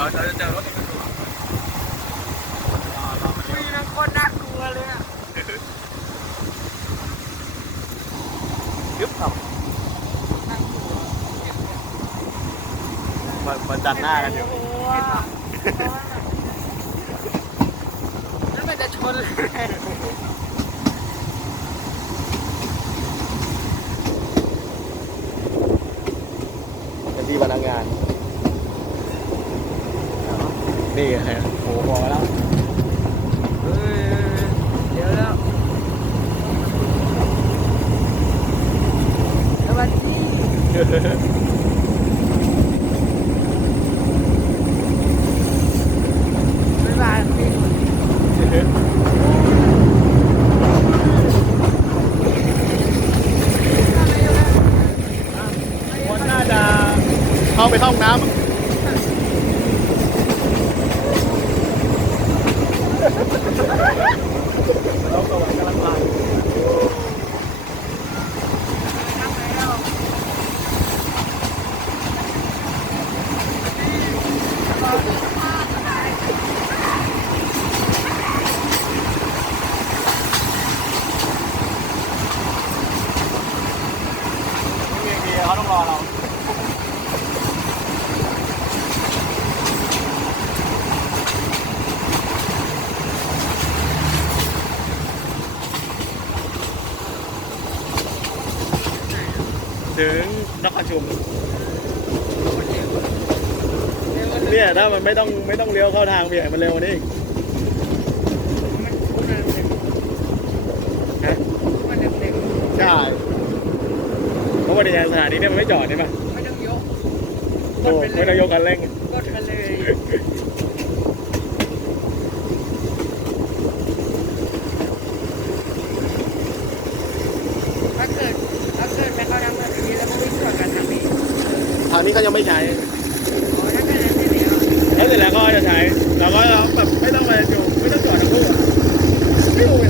เราเราจะเจอรถอีกคันหนึ่งรอรอมาอุ้ยมันโคตรน่ากลัวเลยอะยึบครับมันมันดันหน้ากันอยู่แล้วมันจะชนเลยเป็นที่พนักงาน นี่ไงโอ้โหพอแล้วเฮ้ยเดี๋ยวแล้วสวัสดีบ๊ายบายพี่คนน่าจะเข้าไปเข้าห้องน้ำต้องสวรรค์กำลังมา ไม่มีเขาต้องรอ เราถึงนครชุมเนี่ยถ้ามันไม่ต้องไม่ต้องเลี้ยวเข้าทางเบี่ยงมันเร็วกว่านี้อีกมันพูดอะไรเต็มฮะมันเต็มเต็มใช่เพราะว่าในสถานีเนี่ยมันไม่จอดใช่ปะไม่ต้องยกโอ้ไม่ต้องยกคันเร่งกดกันเลยถ้าเกิดถ้าเกิดไปเข้าทางแบบนี้แล้วมันวิ่งสวนกันทางนี้ทางนี้เขายังไม่ใช้ แล้วเสร็จแล้วก็จะใช้เราก็แบบไม่ต้องไปจูไม่ต้องจอดทั้งคู่ไม่รู้